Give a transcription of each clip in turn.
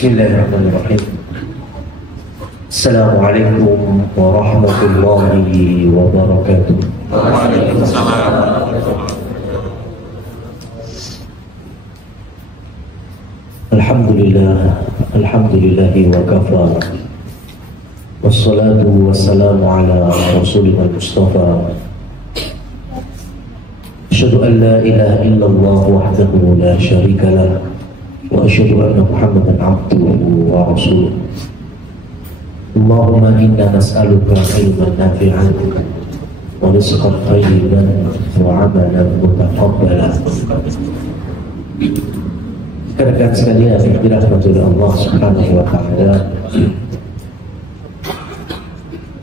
Bismillahirrahmanirrahim. Assalamualaikum warahmatullahi wabarakatuh. Waalaikumsalam. Alhamdulillahi wa kafa. Wassalatu wassalamu ala rasulina Mustafa. Asyhadu an la ilaha illallah wahdahu la syarika lah. Wa asyhadu anna Muhammadan abduhu wa rasuluh. Allahumma inna nas'aluka ilman nafi'an wa rizqan thayyiban wa 'amalan mutaqabbalan. Rekan sekalian yang dirahmati oleh Allah Subhanahu wa taala,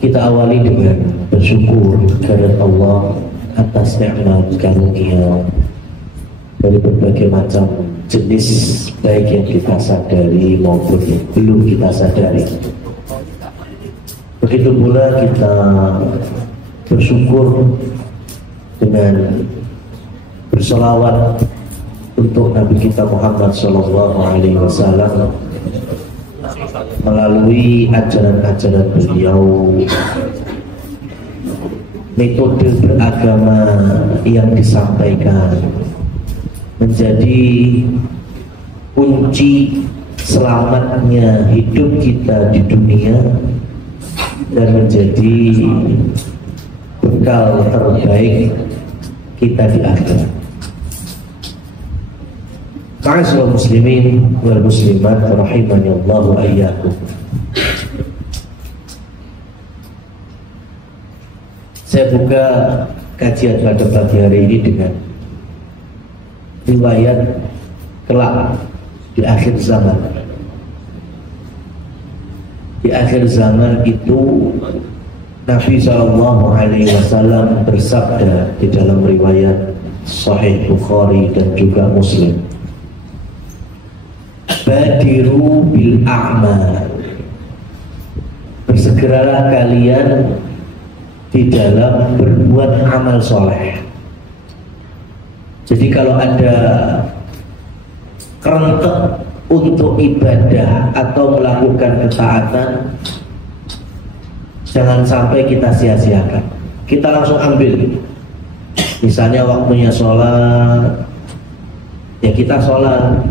kita awali dengan bersyukur kepada Allah atas nikmat karunia dari berbagai macam jenis, baik yang kita sadari maupun yang belum kita sadari. Begitu pula kita bersyukur dengan berselawat untuk Nabi kita Muhammad Sallallahu Alaihi Wasallam melalui ajaran-ajaran beliau, metode beragama yang disampaikan menjadi kunci selamatnya hidup kita di dunia dan menjadi bekal terbaik kita di akhirat. Ma'asyiral muslimin wal muslimat rahimani Allah wa iyyakum. Saya buka kajian pada pagi hari ini dengan riwayat kelak di akhir zaman. Di akhir zaman itu Nabi SAW bersabda di dalam riwayat Sahih Bukhari dan juga Muslim, badiru bil a'mal, bersegeralah kalian di dalam berbuat amal soleh. Jadi kalau ada kerentek untuk ibadah atau melakukan ketaatan, jangan sampai kita sia-siakan. Kita langsung ambil. Misalnya waktunya sholat, ya kita sholat.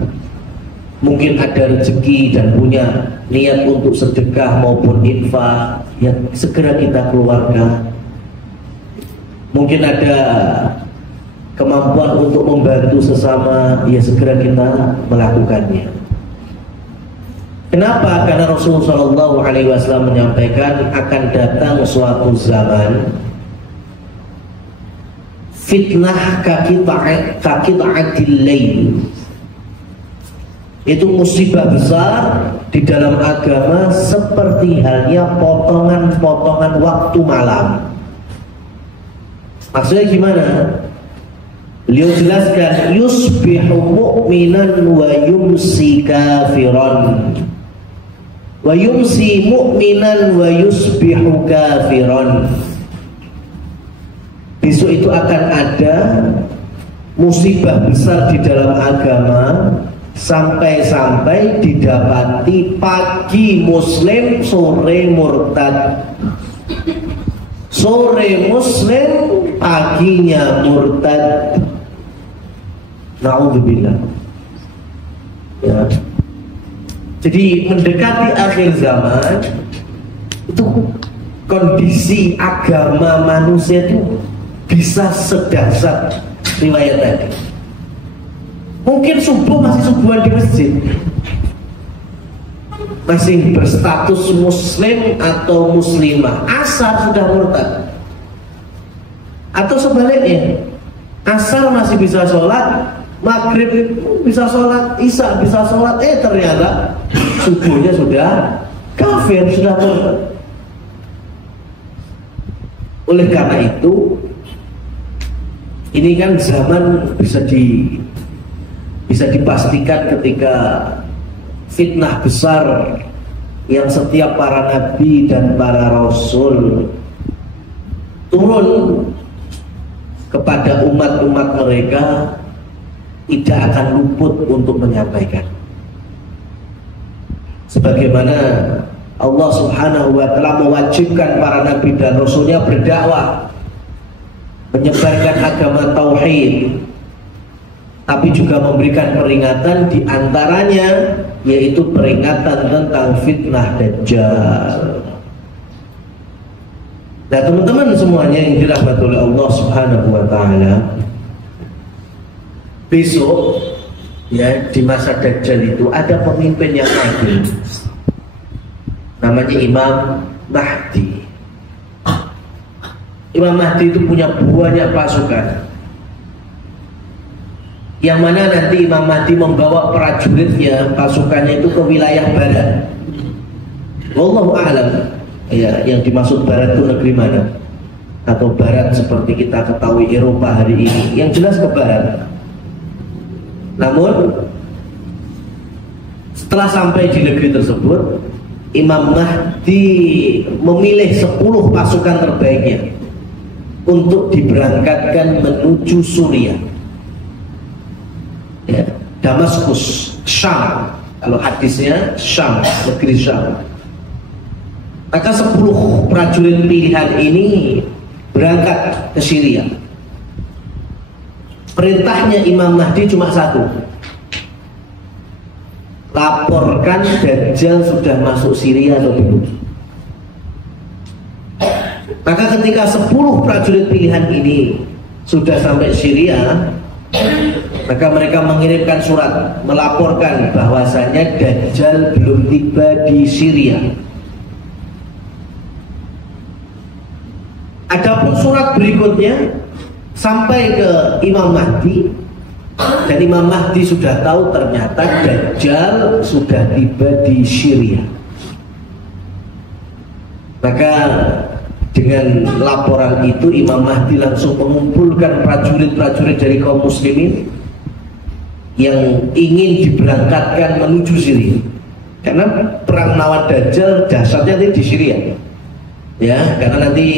Mungkin ada rezeki dan punya niat untuk sedekah maupun infak, ya segera kita keluarkan. Mungkin ada kemampuan untuk membantu sesama, ya segera kita melakukannya. Kenapa? Karena Rasulullah SAW menyampaikan akan datang suatu zaman fitnah kaqita'atil lail. Itu musibah besar di dalam agama seperti halnya potongan-potongan waktu malam. Maksudnya gimana? Beliau jelaskan, yusbihu mu'minan wa yumsi kafiran, wa yumsi mu'minan wa yusbihu kafiran. Besok itu akan ada musibah besar di dalam agama, sampai-sampai didapati pagi muslim, sore murtad. Sore muslim, paginya murtad. Na'udzubillah. Ya. Jadi mendekati akhir zaman itu kondisi agama manusia itu bisa sedahsyat riwayat tadi. Mungkin subuh masih subuhan di masjid, masih berstatus muslim atau muslimah, asar sudah murtad. Atau sebaliknya, asar masih bisa sholat, maghrib bisa sholat, isya bisa sholat, ternyata subuhnya sudah kafir, sudah murtad. Oleh karena itu, ini kan zaman bisa dipastikan ketika fitnah besar yang setiap para nabi dan para rasul turun kepada umat-umat mereka tidak akan luput untuk menyampaikan. sebagaimana Allah Subhanahu wa Ta'ala mewajibkan para nabi dan rasulnya berdakwah, menyebarkan agama tauhid, tapi juga memberikan peringatan, di antaranya yaitu peringatan tentang fitnah Dajjal. Nah teman-teman semuanya yang dirahmati oleh Allah Subhanahu wa Ta'ala, besok ya di masa Dajjal itu ada pemimpin yang adil, namanya Imam Mahdi. Imam Mahdi itu punya banyak pasukan, yang mana nanti Imam Mahdi membawa prajuritnya, pasukannya itu ke wilayah barat. Wallahu a'lam. Ya, yang dimaksud barat itu negeri mana? Atau barat seperti kita ketahui Eropa hari ini, yang jelas ke barat. Namun setelah sampai di negeri tersebut, Imam Mahdi memilih 10 pasukan terbaiknya untuk diberangkatkan menuju Suriah, ya, Damaskus, Syam. Kalau hadisnya Syam, negeri Syam. Maka 10 prajurit pilihan ini berangkat ke Syria. Perintahnya Imam Mahdi cuma satu: laporkan Dajjal sudah masuk Syria atau belum. Maka ketika 10 prajurit pilihan ini sudah sampai Syria, maka mereka mengirimkan surat melaporkan bahwasanya Dajjal belum tiba di Syria. Adapun surat berikutnya sampai ke Imam Mahdi, dan Imam Mahdi sudah tahu ternyata Dajjal sudah tiba di Syria. Maka dengan laporan itu Imam Mahdi langsung mengumpulkan prajurit-prajurit dari kaum muslimin yang ingin diberangkatkan menuju Syria. Karena perang melawan Dajjal dahsyatnya di Syria. Ya, karena nanti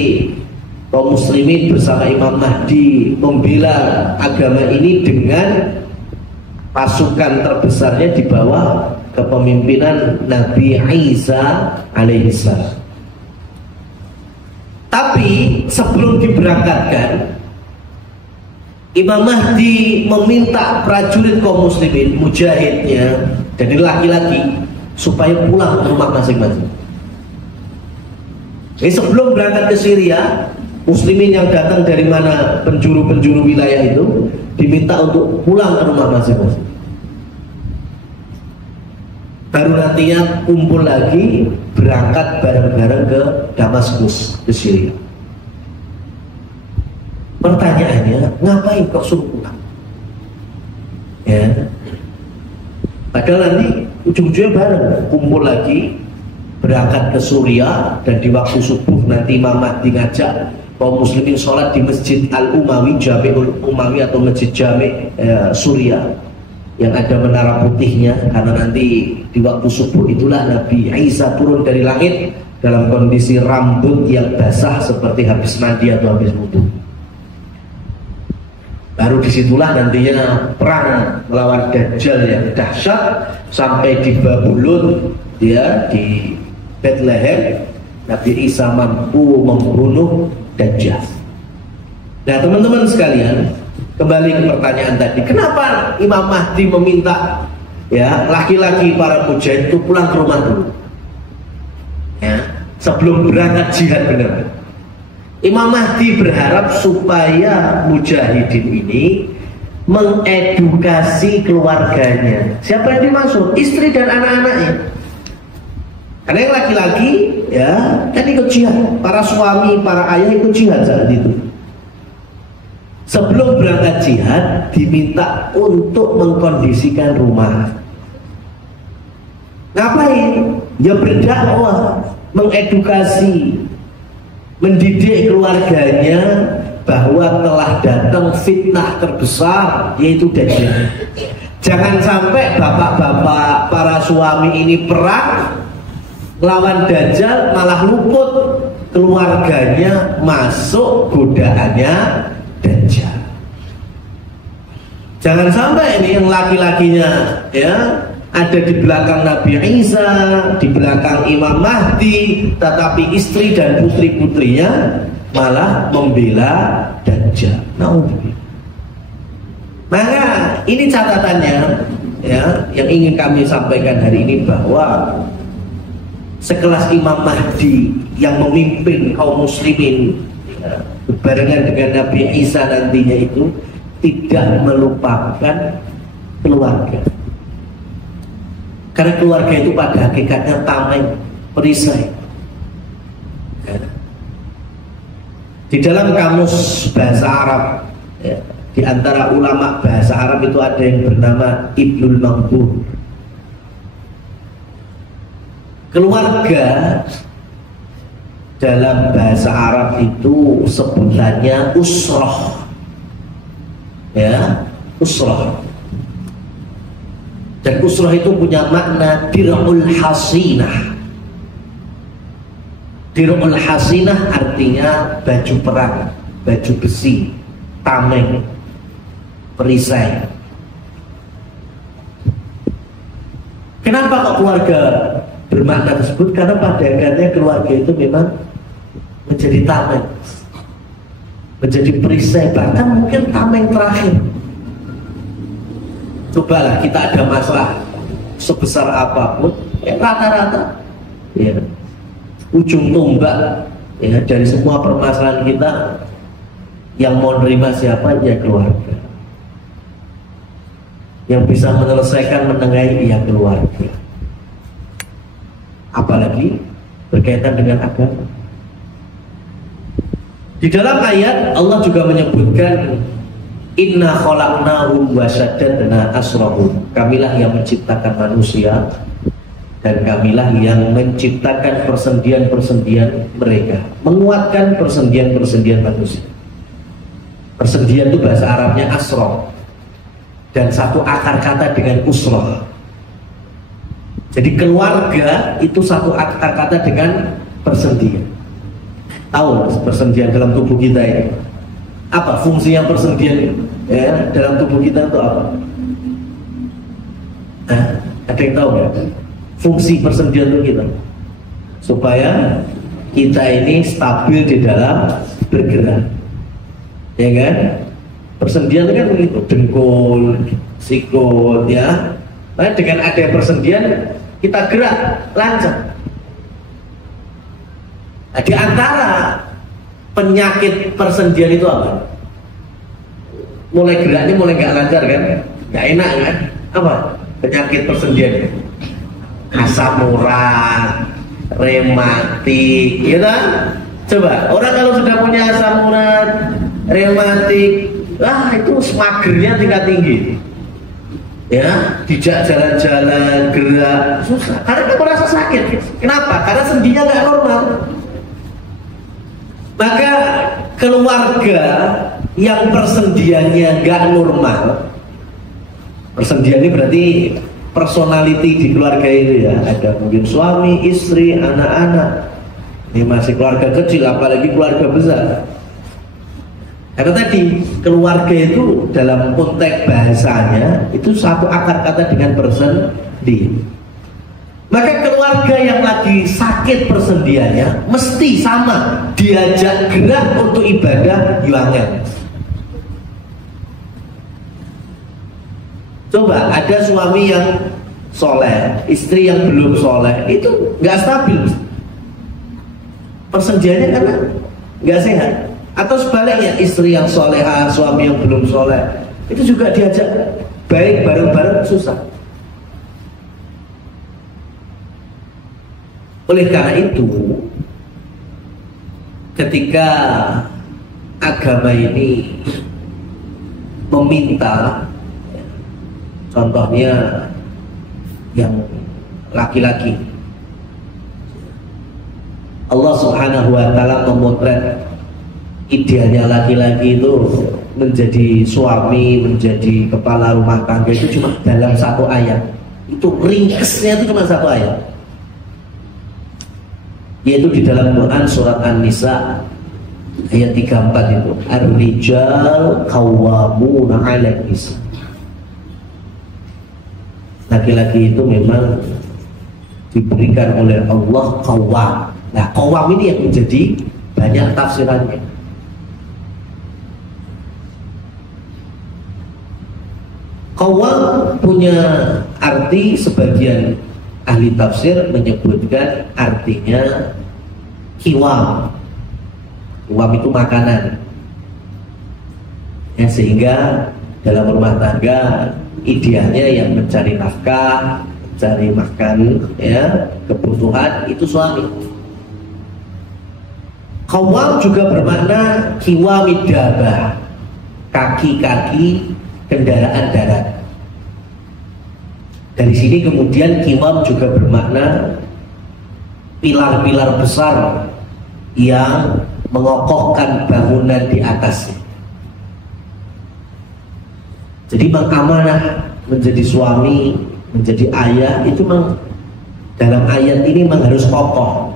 kaum muslimin bersama Imam Mahdi membela agama ini dengan pasukan terbesarnya di bawah kepemimpinan Nabi Isa alaihissalam. Tapi sebelum diberangkatkan, Imam Mahdi meminta prajurit kaum muslimin, mujahidnya, jadi laki-laki, supaya pulang ke rumah masing-masing. Jadi sebelum berangkat ke Syria, muslimin yang datang dari mana penjuru-penjuru wilayah itu diminta untuk pulang ke rumah masing-masing. Baru nantinya kumpul lagi, berangkat bareng-bareng ke Damaskus, ke Syria. Pertanyaannya, ngapain kok suruh pulang? Ya, padahal nanti ujung-ujungnya bareng, kumpul lagi, berangkat ke Suriah, dan di waktu subuh nanti Imam Mahdi ngajak kaum muslimin sholat di Masjid Al-Umawi, Jami'ul Umawi atau Masjid Jami' Suriah yang ada menara putihnya, karena nanti di waktu subuh itulah Nabi Isa turun dari langit dalam kondisi rambut yang basah seperti habis mandi atau habis wudu. Baru disitulah nantinya perang melawan Dajjal yang dahsyat sampai di Babulon, ya, di Bethlehem, Nabi Isa mampu membunuh Dajjal. Nah teman-teman sekalian, kembali ke pertanyaan tadi, kenapa Imam Mahdi meminta ya laki-laki para mujahid itu pulang ke rumah dulu, ya, sebelum berangkat jihad benar? Imam Mahdi berharap supaya mujahidin ini mengedukasi keluarganya. Siapa yang dimaksud? Istri dan anak-anaknya. Karena yang laki-laki ya kan ikut jihad, para suami, para ayah ikut jihad saat itu. Sebelum berangkat jihad diminta untuk mengkondisikan rumah. Ngapain? Ya berdakwah, mengedukasi, mendidik keluarganya bahwa telah datang fitnah terbesar, yaitu Dajjal. Jangan sampai bapak-bapak para suami ini perang lawan Dajjal malah luput, keluarganya masuk godaannya Dajjal. Jangan sampai ini yang laki-lakinya ya ada di belakang Nabi Isa, di belakang Imam Mahdi, tetapi istri dan putri-putrinya malah membela Dajjal. Maka ini catatannya, ya, yang ingin kami sampaikan hari ini, bahwa sekelas Imam Mahdi yang memimpin kaum muslimin, ya, barengan dengan Nabi Isa nantinya, itu tidak melupakan keluarga. Karena keluarga itu pada hakikatnya tameng, perisai. Ya. Di dalam kamus bahasa Arab, ya, di antara ulama bahasa Arab itu ada yang bernama Ibnul Manqur. Keluarga dalam bahasa Arab itu sebutannya usrah. Ya, usrah. Dan usrah itu punya makna dir'ul hasinah. Dir'ul hasinah artinya baju perang, baju besi, tameng, perisai. Kenapa kok keluarga bermakna tersebut? Karena pada akhirnya keluarga itu memang menjadi tameng, menjadi perisai, bahkan mungkin tameng terakhir. Cobalah kita ada masalah sebesar apapun, ya, rata-rata, ya, ujung tombak, ya, dari semua permasalahan kita yang mau nerima siapa? Ya keluarga. Yang bisa menyelesaikan, menengahi, ya keluarga. Apalagi berkaitan dengan agama. Di dalam ayat Allah juga menyebutkan inna khalaqnahum wa syaddadna asrahum. Kamilah yang menciptakan manusia dan kamilah yang menciptakan persendian-persendian mereka, menguatkan persendian-persendian manusia. Persendian itu bahasa Arabnya asrah, dan satu akar kata dengan usrah. Jadi keluarga itu satu akar kata dengan persendian. Tahu persendian dalam tubuh kita ini? Apa fungsinya persendian, ya, dalam tubuh kita itu apa? Ada yang tahu nggak? Fungsi persendian itu kita supaya kita ini stabil di dalam bergerak, ya kan? Persendian itu kan begitu, dengkul, sikut, ya. Nah, dengan ada persendian kita gerak lancar. Nah, di antara penyakit persendian itu apa? Mulai geraknya mulai nggak lancar kan? Nggak enak kan? Apa penyakit persendian? Asam urat, rematik, ya kan? Coba orang kalau sudah punya asam urat, rematik, itu magernya tingkat tinggi. Ya, dijak jalan-jalan, gerak, susah. Karena dia merasa sakit. Kenapa? Karena sendinya nggak normal. Maka keluarga yang persendiannya nggak normal, persendian ini berarti personality di keluarga itu, ya, ada mungkin suami, istri, anak-anak. Ini masih keluarga kecil, apalagi keluarga besar. Karena tadi keluarga itu dalam konteks bahasanya itu satu akar kata dengan persendian. Maka keluarga yang lagi sakit persendiannya mesti sama diajak gerak untuk ibadah yuangnya. Coba ada suami yang soleh, istri yang belum soleh, itu nggak stabil persendiannya karena nggak sehat. Atau sebaliknya, istri yang soleha, suami yang belum soleh, itu juga diajak baik bareng-bareng susah. Oleh karena itu, ketika agama ini meminta, contohnya yang laki-laki, Allah Subhanahu wa ta'ala memotret idealnya laki-laki itu menjadi suami, menjadi kepala rumah tangga itu cuma dalam satu ayat. Itu ringkesnya itu cuma satu ayat, yaitu di dalam Quran surat An-Nisa ayat 34 itu, ar-rijal qawwamuna 'alan nisa. laki-laki itu memang diberikan oleh Allah qawwam. Nah, qawwam ini yang menjadi banyak tafsirannya. Qawwam punya arti, sebagian ahli tafsir menyebutkan artinya kiwam. Kiwam itu makanan. Ya, sehingga dalam rumah tangga idealnya yang mencari nafkah, mencari makan, ya, kebutuhan itu suami. Qawwam juga bermakna kiwamidabah, kaki-kaki kendaraan darat. Dari sini kemudian kiwam juga bermakna pilar-pilar besar yang mengokohkan bangunan di atasnya. Jadi mengamanah menjadi suami, menjadi ayah itu memang dalam ayat ini memang harus kokoh.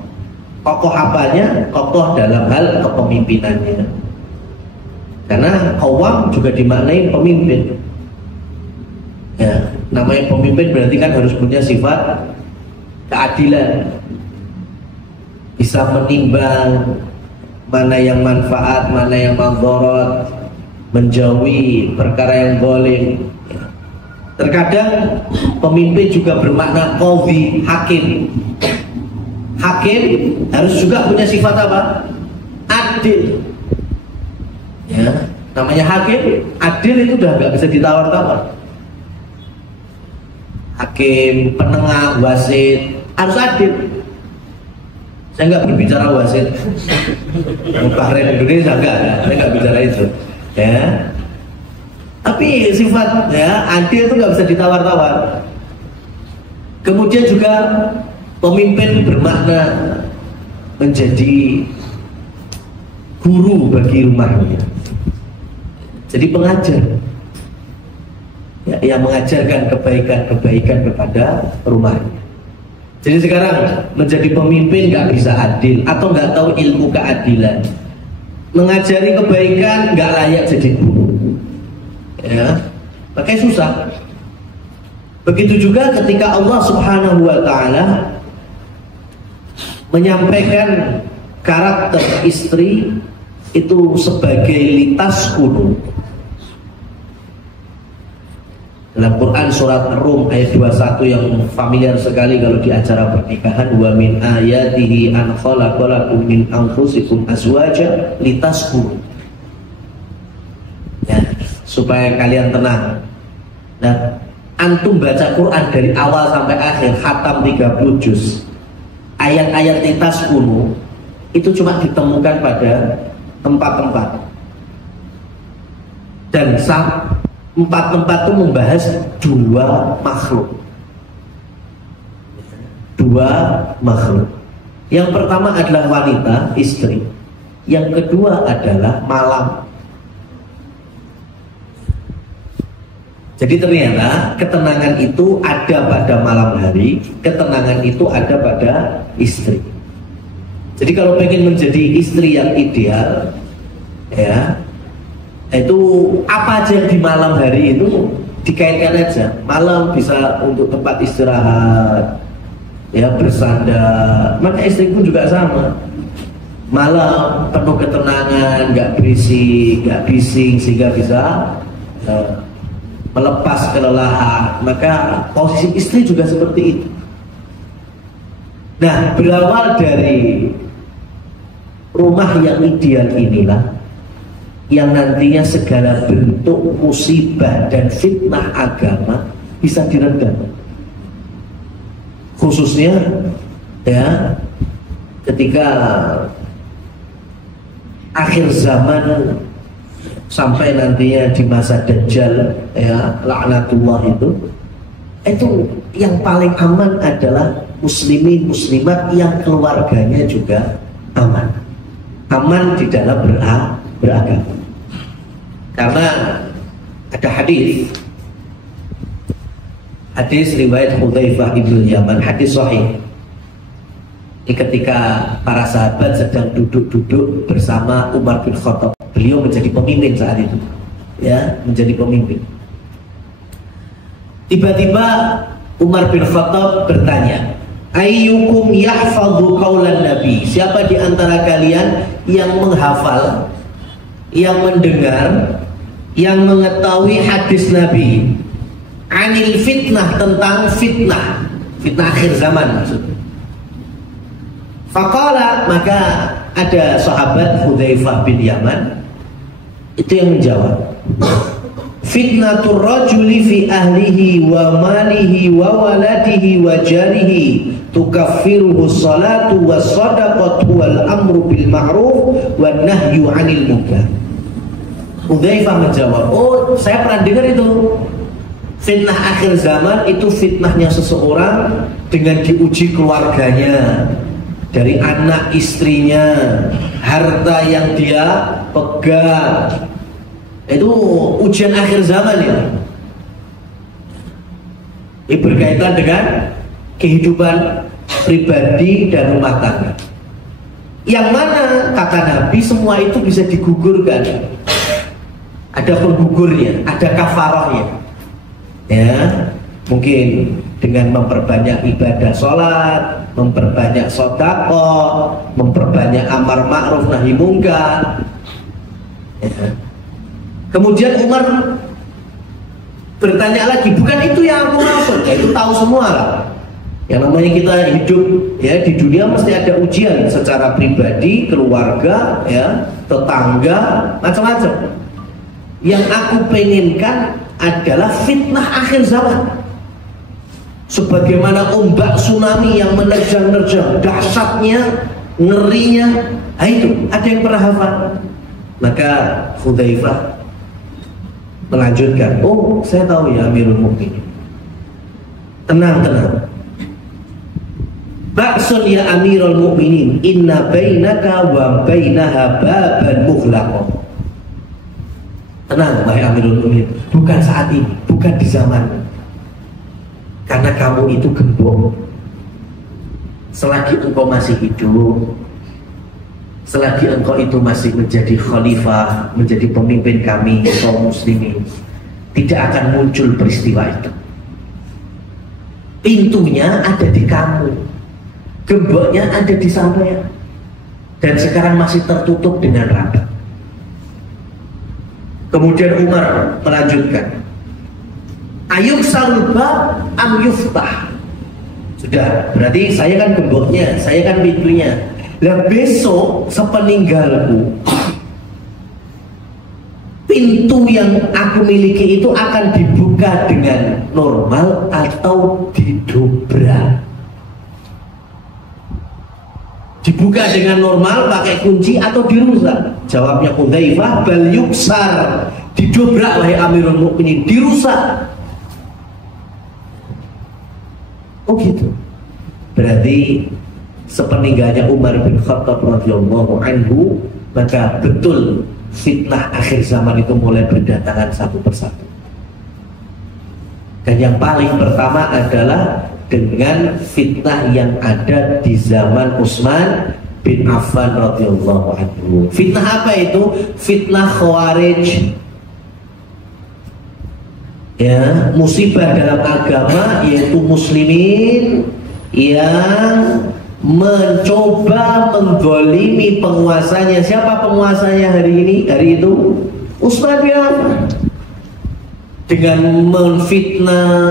Kokoh apanya? Kokoh dalam hal kepemimpinannya. Karena qawwam juga dimaknai pemimpin. Ya, namanya pemimpin berarti kan harus punya sifat keadilan. Bisa menimbang mana yang manfaat, mana yang madharat, menjauhi perkara yang zalim. Terkadang pemimpin juga bermakna qadhi, hakim. Hakim harus juga punya sifat apa? Adil. Ya, namanya hakim, adil itu udah nggak bisa ditawar-tawar. Hakim, penengah, wasit harus adil. Saya nggak berbicara wasit Bahrain Indonesia, saya nggak bicara itu. Ya, tapi sifat ya adil itu nggak bisa ditawar-tawar. Kemudian juga pemimpin bermakna menjadi guru bagi rumahnya. Jadi pengajar ya, yang mengajarkan kebaikan-kebaikan kepada rumahnya. Jadi sekarang menjadi pemimpin nggak bisa adil atau nggak tahu ilmu keadilan, mengajari kebaikan nggak layak jadi guru, ya, makanya susah. Begitu juga ketika Allah Subhanahu wa Ta'ala menyampaikan karakter istri itu sebagai litas kuno. Dalam Quran surat Rum ayat 21 yang familiar sekali kalau di acara pernikahan, wa min ayatihi an khalaqalakum min anfusikum azwaja litaskunu. Ya, supaya kalian tenang. Nah, antum baca Quran dari awal sampai akhir khatam 30 juz. Ayat-ayat litaskunu itu cuma ditemukan pada tempat-tempat. Dan empat tempat itu membahas dua makhluk. Yang pertama adalah wanita, istri. Yang kedua adalah malam. Jadi ternyata ketenangan itu ada pada malam hari, ketenangan itu ada pada istri. Jadi kalau pengen menjadi istri yang ideal, ya, itu apa aja di malam hari itu dikaitkan aja. Malam bisa untuk tempat istirahat, ya, bersandar. Maka istri pun juga sama. Malam penuh ketenangan, nggak berisik, nggak bising, sehingga bisa melepas kelelahan. Maka posisi istri juga seperti itu. Nah, berawal dari rumah yang ideal inilah yang nantinya segala bentuk musibah dan fitnah agama bisa diredam. Khususnya ya ketika akhir zaman sampai nantinya di masa Dajjal, ya, laknatullah itu yang paling aman adalah muslimin muslimat yang keluarganya juga aman di dalam beragama. Karena ada hadis riwayat Hudzaifah bin Yaman, hadis sahih. Ini ketika para sahabat sedang duduk-duduk bersama Umar bin Khattab. Beliau menjadi pemimpin saat itu, ya, menjadi pemimpin. Tiba-tiba Umar bin Khattab bertanya, ayyukum yahfadhu qaulan nabi? Siapa di antara kalian yang menghafal, yang mendengar, yang mengetahui hadis Nabi anil fitnah, tentang fitnah akhir zaman maksudnya. Faqala, maka ada sahabat Hudzaifah bin Yaman itu yang menjawab, fitnatur rajuli fi ahlihi wa malihi wa waladihi wa jarihi tukaffiruhu salatu was sadaqatu wal amru bil ma'ruf wan nahyu 'anil munkar. Hudzaifah menjawab, oh saya pernah dengar itu. Fitnah akhir zaman itu fitnahnya seseorang dengan diuji keluarganya, dari anak istrinya, harta yang dia pegang. Itu ujian akhir zaman ya. Ini berkaitan dengan kehidupan pribadi dan rumah tangga. Yang mana kata Nabi semua itu bisa digugurkan. Ada penggugurnya, ada kafarahnya. Ya, mungkin dengan memperbanyak ibadah sholat, memperbanyak sedekah, memperbanyak amar ma'ruf nahi munkar. Ya. Kemudian Umar bertanya lagi, bukan itu yang aku maksud? Ya, itu tahu semua lah. Yang namanya kita hidup ya di dunia mesti ada ujian secara pribadi, keluarga, ya, tetangga, macam-macam. Yang aku pengenkan adalah fitnah akhir zaman. Sebagaimana ombak tsunami yang menerjang-nerjang, dahsyatnya, ngerinya. Nah itu, ada yang pernah hafal. Maka Hudzaifah melanjutkan, oh saya tahu ya Amirul Mukminin. Tenang. Ba'sun ya Amirul Mukminin, inna bainaka wa bainaha baban mughlaqah. Tenang wahai Amirul Mukminin, bukan saat ini, bukan di zaman. Karena kamu itu gembong. Selagi engkau masih hidup, selagi engkau itu masih menjadi khalifah, menjadi pemimpin kami kaum muslimin, tidak akan muncul peristiwa itu. Pintunya ada di kamu, gemboknya ada di sampean, dan sekarang masih tertutup dengan rapat. Kemudian Umar melanjutkan, ayuk sarulba am yuftah. Sudah, berarti saya kan gemboknya, saya kan pintunya. Lah besok sepeninggalku, pintu yang aku miliki itu akan dibuka dengan normal atau didobrak. Dibuka dengan normal pakai kunci atau dirusak? Jawabnya Hudzaifah, bal yuksar, didobrak wahai Amirul Mukminin, dirusak. Oh gitu. Berarti sepeninggalnya Umar bin Khattab radhiyallahu anhu, maka betul fitnah akhir zaman itu mulai berdatangan satu persatu. Dan yang paling pertama adalah dengan fitnah yang ada di zaman Utsman bin Affan radhiyallahu anhu. Fitnah apa itu? Fitnah Khawarij. Ya, musibah dalam agama, yaitu muslimin yang mencoba mendzalimi penguasanya. Siapa penguasanya hari ini? Hari itu Utsman bin Affan. Dengan menfitnah,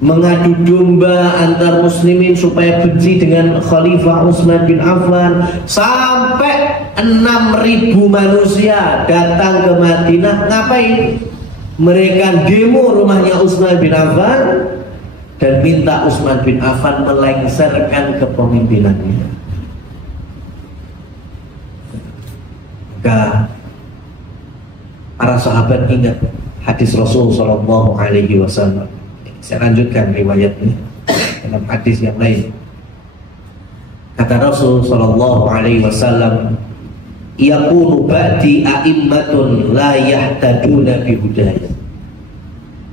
mengadu domba antar muslimin supaya benci dengan Khalifah Utsman bin Affan, sampai 6.000 manusia datang ke Madinah. Ngapain? Mereka demo rumahnya Utsman bin Affan dan minta Utsman bin Affan melengsarkan kepemimpinannya. Maka para sahabat ingat hadis Rasul Shallallahu Alaihi Wasallam. Saya lanjutkan riwayatnya dalam hadis yang lain. Kata Rasul Shallallahu Alaihi Wasallam, yakunu ba'di a'immatun la yahtaduna bihudaya.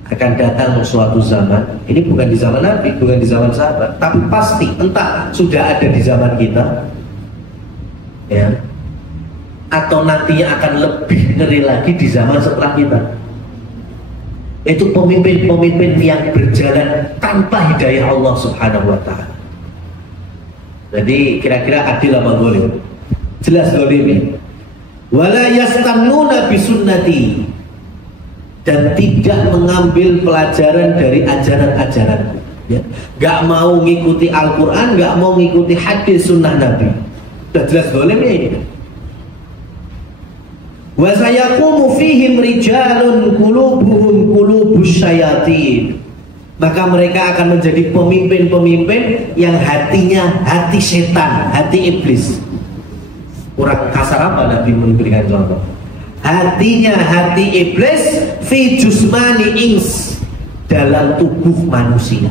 Akan datang suatu zaman, ini bukan di zaman Nabi, bukan di zaman sahabat, tapi pasti entah sudah ada di zaman kita, ya, atau nantinya akan lebih ngeri lagi di zaman setelah kita. Itu pemimpin-pemimpin yang berjalan tanpa hidayah Allah Subhanahu wa ta'ala. Jadi kira-kira adil apa zalim? Jelas zalim. Wala yastannuna bisunnati, dan tidak mengambil pelajaran dari ajaran-ajaranku. Ya. Gak mau ngikuti Al-Quran, gak mau ngikuti hadis sunnah Nabi. Sudah jelas zalim ya ini. Wa sayaqumu fihim rijalun qulubuhum qulubus syayatin. Maka mereka akan menjadi pemimpin-pemimpin yang hatinya hati setan, hati iblis. Kurang kasar apa Nabi memberikan contoh? Hatinya hati iblis fi jusmani ins, dalam tubuh manusia.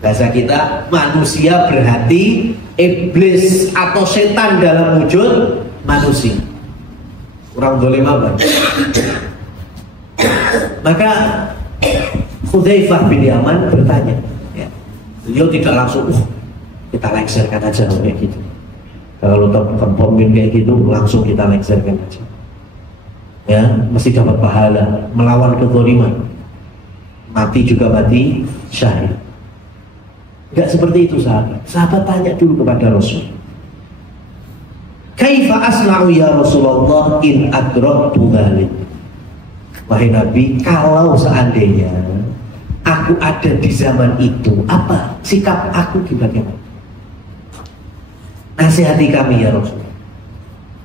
Bahasa kita, manusia berhati, iblis atau setan dalam wujud manusia. Kurang zalim apa? Maka Hudzaifah bin Yaman bertanya, ya, beliau tidak langsung kita lengserkan aja kayak gitu. Kalau teman pemimpin kayak gitu langsung kita lengserkan aja. Ya, mesti dapat pahala melawan kezaliman. Mati juga mati syahid. Enggak seperti itu sahabat. Sahabat tanya dulu kepada Rasul. Kaifa asna'u ya Rasulullah in adraktu dzalik? Wahai Nabi, kalau seandainya aku ada di zaman itu, apa sikap aku bagaimana? Nasihati kami ya Rasul.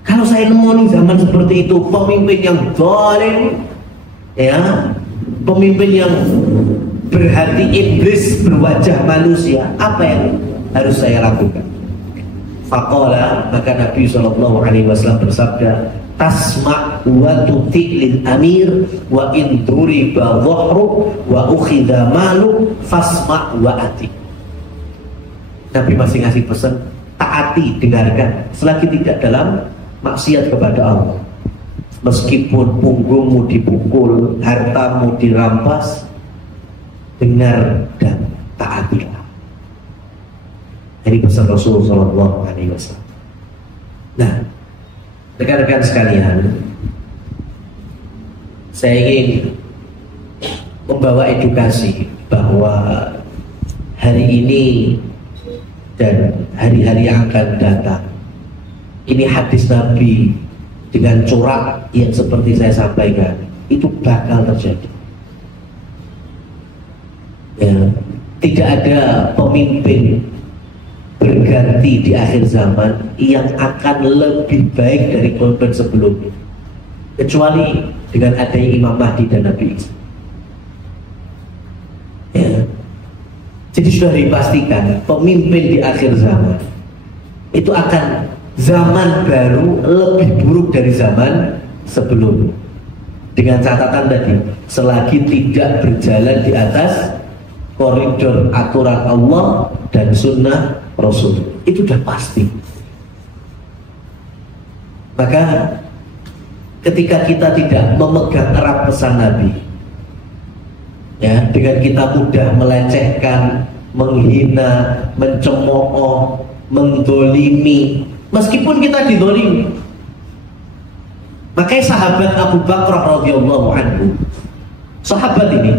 Kalau saya nemu zaman seperti itu, pemimpin yang zalim, ya, pemimpin yang berhati iblis, berwajah manusia, apa yang harus saya lakukan? Faqala, maka Nabi SAW bersabda, tasma' wa tuti' lil amir wa in duriba dhahru wa ukhidha malu fasma' wa ati. Nabi masih ngasih pesan, taati, dengarkan selagi tidak dalam maksiat kepada Allah. Meskipun punggungmu dipukul, hartamu dirampas, dengar dan taatilah. Ini pesan Rasulullah SAW. Nah, rekan-rekan sekalian, saya ingin membawa edukasi bahwa hari ini dan hari-hari yang akan datang, ini hadis Nabi dengan corak yang seperti saya sampaikan, itu bakal terjadi. Ya, tidak ada pemimpin berganti di akhir zaman yang akan lebih baik dari pemimpin sebelumnya, kecuali dengan adanya Imam Mahdi dan Nabi Isa. Ya. Jadi sudah dipastikan pemimpin di akhir zaman itu akan zaman baru lebih buruk dari zaman sebelumnya. Dengan catatan tadi, selagi tidak berjalan di atas koridor aturan Allah dan sunnah Rasul, itu sudah pasti. Maka ketika kita tidak memegang erat pesan Nabi, ya, dengan kita mudah melecehkan, menghina, mencemooh, mendolimi, meskipun kita didolimi. Makanya sahabat Abu Bakar radhiyallahu anhu, sahabat ini,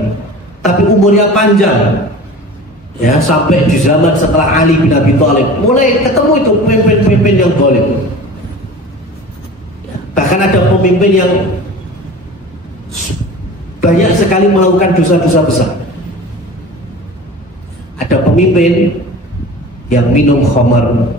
tapi umurnya panjang, ya, sampai di zaman setelah Ali bin Abi Thalib mulai ketemu itu pemimpin-pemimpin yang zalim. Ya, bahkan ada pemimpin yang banyak sekali melakukan dosa-dosa besar. Ada pemimpin yang minum khamar,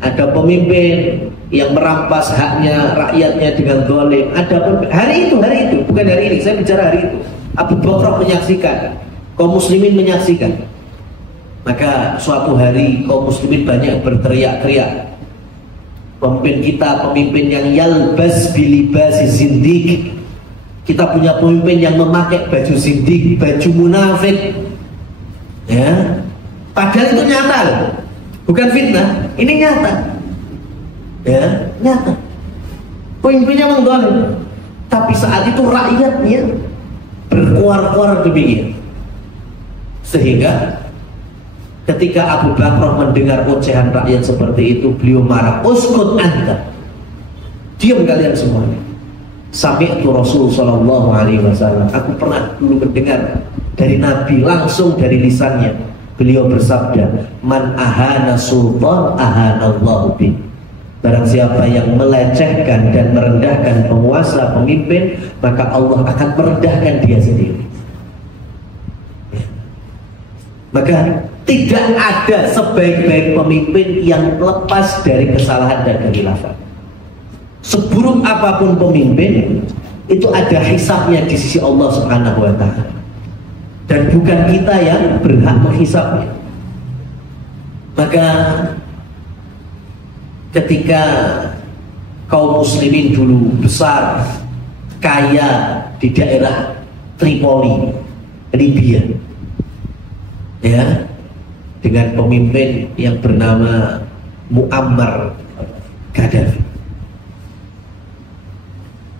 ada pemimpin yang merampas haknya rakyatnya dengan zalim. Ada hari itu, bukan hari ini, saya bicara hari itu. Abu Bakar menyaksikan, kaum muslimin menyaksikan. Maka suatu hari kaum muslimin banyak berteriak-teriak, pemimpin kita pemimpin yang yalbas bilibasi zindik. Kita punya pemimpin yang memakai baju zindik, baju munafik, ya. Padahal itu nyata, bukan fitnah, ini nyata, ya, nyata. Pemimpinnya mengzalim, tapi saat itu rakyatnya berkuar-kuar demikian, sehingga ketika Abu Bakar mendengar ocehan rakyat seperti itu, beliau marah, uskut anta, diam kalian semuanya. Sami'tu Rasul sallallahu alaihi wasallam, aku pernah dulu mendengar dari Nabi langsung dari lisannya. Beliau bersabda, man ahana sultan ahanallahu bih. Barang siapa yang melecehkan dan merendahkan penguasa, pemimpin, maka Allah akan merendahkan dia sendiri. Maka tidak ada sebaik-baik pemimpin yang lepas dari kesalahan dan kekhilafan. Seburuk apapun pemimpin, itu ada hisabnya di sisi Allah Subhanahu wa ta'ala. Dan bukan kita yang berhak menghisabnya. Maka ketika kaum muslimin dulu besar, kaya di daerah Tripoli, Libya, ya, dengan pemimpin yang bernama Muammar Gaddafi.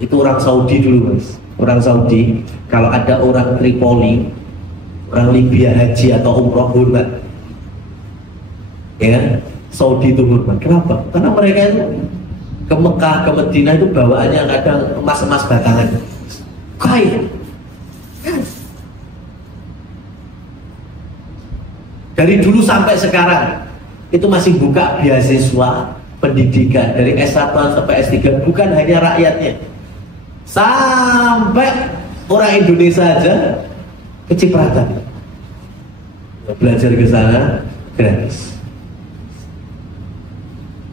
Itu orang Saudi dulu, Mas. Orang Saudi, kalau ada orang Tripoli, orang Libya haji atau umroh, hormat. Ya, Saudi itu hormat. Kenapa? Karena mereka itu ke Mekah, ke Madinah itu bawaannya kadang emas-emas batangan. Kaya. Dari dulu sampai sekarang itu masih buka beasiswa pendidikan dari S1 sampai S3, bukan hanya rakyatnya, sampai orang Indonesia aja kecipratan belajar ke sana gratis.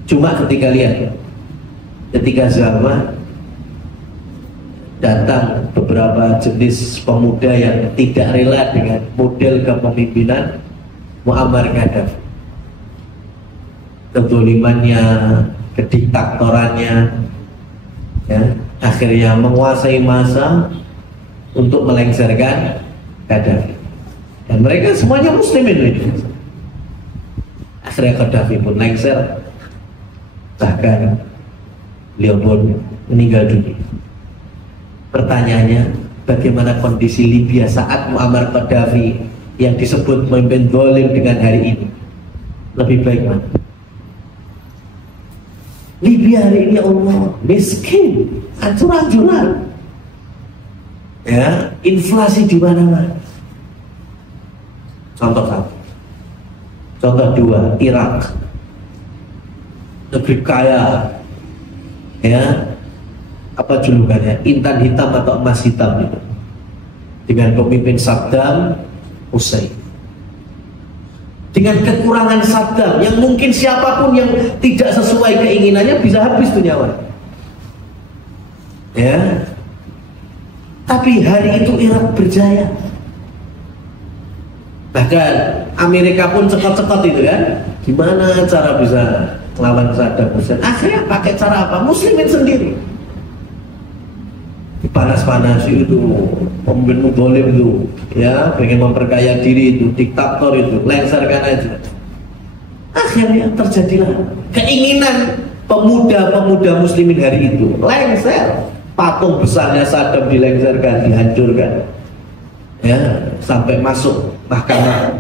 Cuma ketika lihat, ketika zaman datang beberapa jenis pemuda yang tidak rela dengan model kepemimpinan Muammar Gaddafi, kezalimannya, kediktatorannya, ya, akhirnya menguasai massa untuk melengsarkan Gaddafi. Dan mereka semuanya muslimin. Akhirnya Gaddafi pun lengser, bahkan beliau pun meninggal dunia. Pertanyaannya, bagaimana kondisi Libya saat Muammar Gaddafi yang disebut pemimpin zalim dengan hari ini? Lebih baik mana? Libya hari ini, Allah, miskin, hancur-hancuran, ya, inflasi di mana-mana. Contoh satu. Contoh dua, Irak, negeri kaya, ya, apa julukannya, intan hitam atau emas hitam itu, dengan pemimpin Saddam Hussein. Dengan kekurangan Saddam yang mungkin siapapun yang tidak sesuai keinginannya bisa habis tuh nyawa, ya. Tapi hari itu Irak berjaya. Bahkan Amerika pun cekot-cekot itu kan, gimana cara bisa melawan Saddam Hussein? Akhirnya pakai cara apa? Muslimin sendiri. Panas-panasi itu, pemimpin zalim itu, ya, pengen memperkaya diri itu, diktator itu, lengsarkan aja. Akhirnya terjadilah keinginan pemuda-pemuda muslimin hari itu, lengser. Patung besarnya Saddam dilengsarkan, dihancurkan, ya, sampai masuk mahkamah,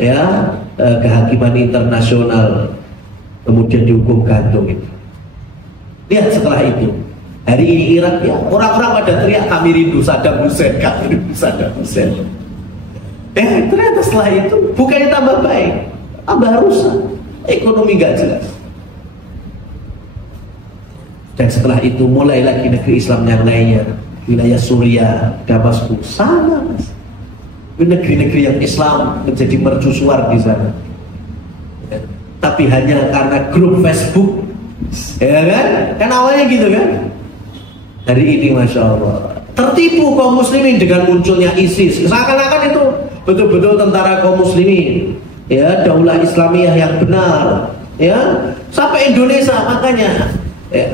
ya, kehakiman internasional, kemudian dihukum gantung itu. Lihat setelah itu, hari ini Irak, ya, orang-orang pada teriak, kami rindu Saddam Hussein, kami rindu Saddam Hussein. Ternyata setelah itu bukannya tambah baik, tambah rusak, ekonomi gak jelas. Dan setelah itu mulai lagi negeri Islam yang lainnya, wilayah Suriah, Damaskus, sama, Mas. Negeri-negeri yang Islam menjadi mercusuar di sana. Tapi hanya karena grup Facebook, ya kan? Kan awalnya gitu kan? Hari ini Masya Allah tertipu kaum muslimin dengan munculnya ISIS. Seakan-akan itu betul-betul tentara kaum muslimin, ya, daulah Islamiyah yang benar, ya, sampai Indonesia. Makanya, ya,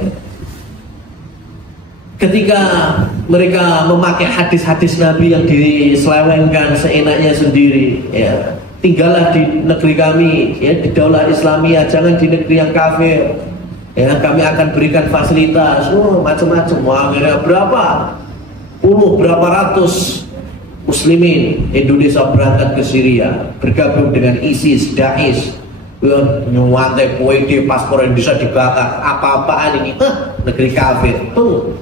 ketika mereka memakai hadis-hadis Nabi yang diselewengkan seenaknya sendiri, ya, tinggallah di negeri kami, ya, di daulah Islamiyah, jangan di negeri yang kafir, ya, kami akan berikan fasilitas, macam-macam. Akhirnya berapa ratus muslimin Indonesia berangkat ke Syria, bergabung dengan ISIS, Daesh, nyuwate PWD, paspor Indonesia dibakar, apa-apaan ini, negeri kafir tuh.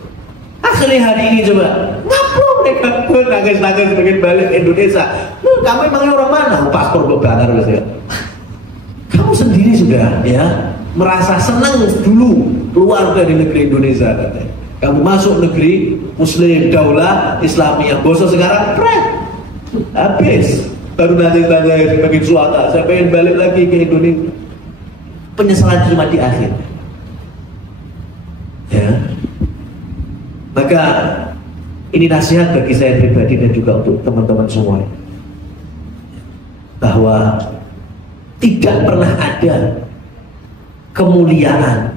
akhirnya hari ini coba ngapain mereka nangis-nangis pengen balik ke Indonesia. Kamu emangnya orang mana? Paspor bakar ya. Kamu sendiri sudah ya merasa senang dulu keluar dari negeri Indonesia katanya. Kamu masuk negeri Muslim Daulah Islamiyah, bosan sekarang habis. Baru nanti tanya makin suaka, saya pengen balik lagi ke Indonesia. Penyesalan cuma di akhir. Ya. Maka ini nasihat bagi saya pribadi dan juga untuk teman-teman semua, bahwa tidak pernah ada kemuliaan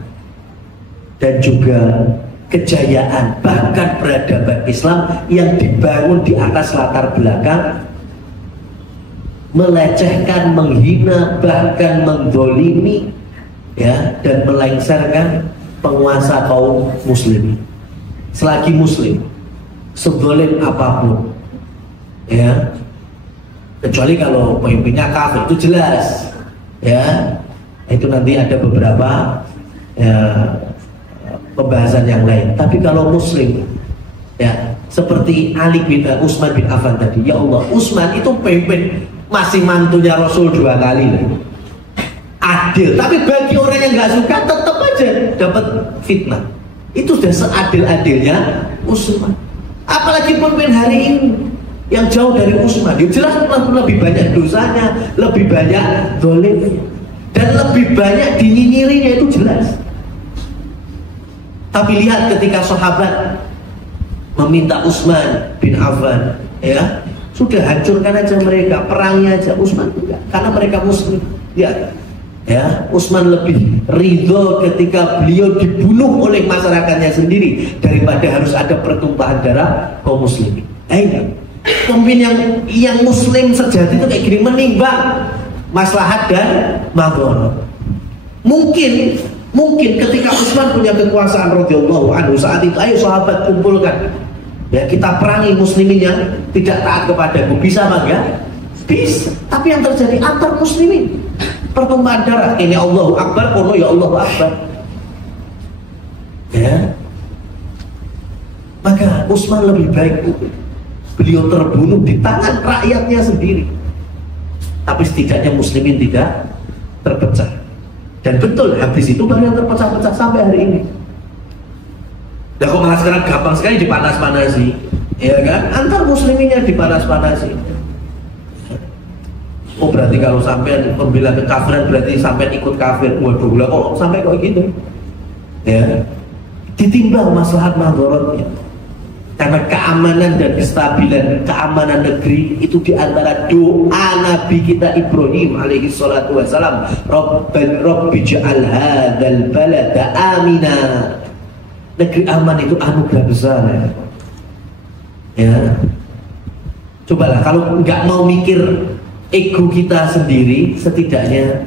dan juga kejayaan bahkan peradaban Islam yang dibangun di atas latar belakang melecehkan, menghina, bahkan mendolimi ya, dan melengsarkan penguasa kaum muslimin. Selagi muslim, sedolim apapun ya, kecuali kalau pemimpinnya kafir, itu jelas ya, itu nanti ada beberapa ya, pembahasan yang lain. Tapi kalau muslim ya, seperti Ali bin Utsman bin Affan tadi, ya Allah, Utsman itu pemimpin, masih mantunya Rasul 2 kali, adil. Tapi bagi orang yang nggak suka tetap aja dapat fitnah. Itu sudah seadil-adilnya Utsman. Apalagi pemimpin hari ini yang jauh dari Utsman, ya jelas lebih banyak dosanya, lebih banyak dolimnya, dan lebih banyak dinyinyirinya, itu jelas. Tapi lihat ketika sahabat meminta Utsman bin Affan, ya sudah hancurkan aja mereka, perangi aja. Utsman tidak, karena mereka muslim. Ya, Utsman lebih ridho ketika beliau dibunuh oleh masyarakatnya sendiri daripada harus ada pertumpahan darah kaum muslimin. Pemimpin yang muslim sejati itu kayak gini, menimbang maslahat dan madharat. Mungkin ketika Utsman punya kekuasaan radhiyallahu anhu saat itu, ayo sahabat kumpulkan, ya kita perangi muslimin yang tidak taat kepadaku. Bisa apa enggak? Bisa. Tapi yang terjadi antar muslimin, pertumpahan darah. Ini Allahu Akbar, kono ya Allahu Akbar. Ya. Maka Utsman lebih baik beliau terbunuh di tangan rakyatnya sendiri. Tapi setidaknya muslimin tidak terpecah. Dan betul, habis itu baru yang terpecah-pecah sampai hari ini. Dan kok malah sekarang gampang sekali dipanas-panasi, ya kan? Antar musliminnya dipanas-panasi. Oh berarti kalau sampai membela kekafiran berarti sampai ikut kafir. Waduh, lah kok sampai kok gitu? Ya, ditimbang maslahat madharatnya. Karena keamanan dan kestabilan keamanan negeri itu diantara doa Nabi kita Ibrahim alaihi salatu wassalam, Rabbi ja'al hadzal balada amina. Negeri aman itu anugerah besar ya. Cobalah kalau nggak mau mikir ego kita sendiri, setidaknya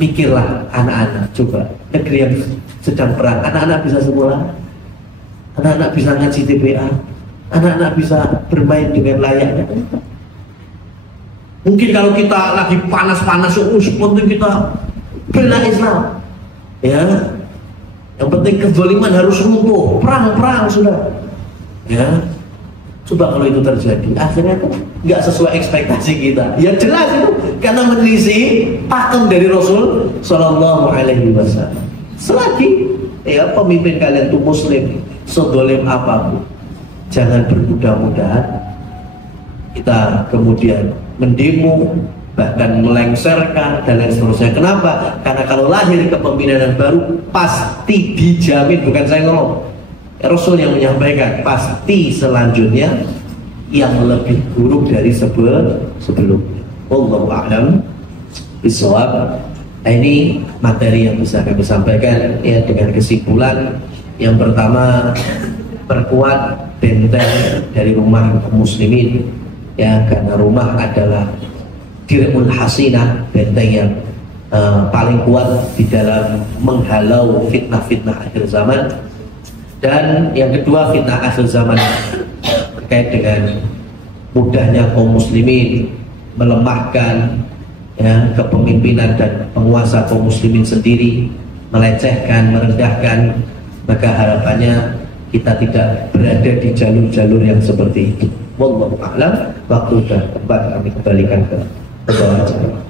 mikirlah anak-anak. Coba negeri yang sedang perang, anak-anak bisa sekolah, anak-anak bisa ngaji TPA, anak-anak bisa bermain dengan layaknya. Mungkin kalau kita lagi panas-panas, penting kita bela Islam, ya. Yang penting kezaliman harus runtuh, perang sudah, ya. Coba kalau itu terjadi, akhirnya kan nggak sesuai ekspektasi kita. Ya jelas itu, karena menyelisih pakem dari Rasul Shallallahu Alaihi Wasallam. Selagi ya pemimpin kalian itu muslim, sedolim apapun, jangan bermudah-mudahan kita kemudian mendemo, bahkan melengsarkan dan lain seterusnya. Kenapa? Karena kalau lahir kepemimpinan baru pasti dijamin, bukan saya ngomong, Rasul yang menyampaikan, pasti selanjutnya yang lebih buruk dari sebelumnya. Wallahu a'lam bishawab. Ini materi yang bisa kami sampaikan ya, dengan kesimpulan yang pertama, perkuat benteng dari rumah muslimin ya, karena rumah adalah dirul hasinah, benteng yang paling kuat di dalam menghalau fitnah-fitnah akhir zaman. Dan yang kedua, fitnah akhir zaman terkait dengan mudahnya kaum muslimin melemahkan ya, kepemimpinan dan penguasa kaum muslimin sendiri, melecehkan, merendahkan. Maka harapannya kita tidak berada di jalur-jalur yang seperti itu. Wallahu a'lam. Waktu dan tempat kami kembalikan ke bawah.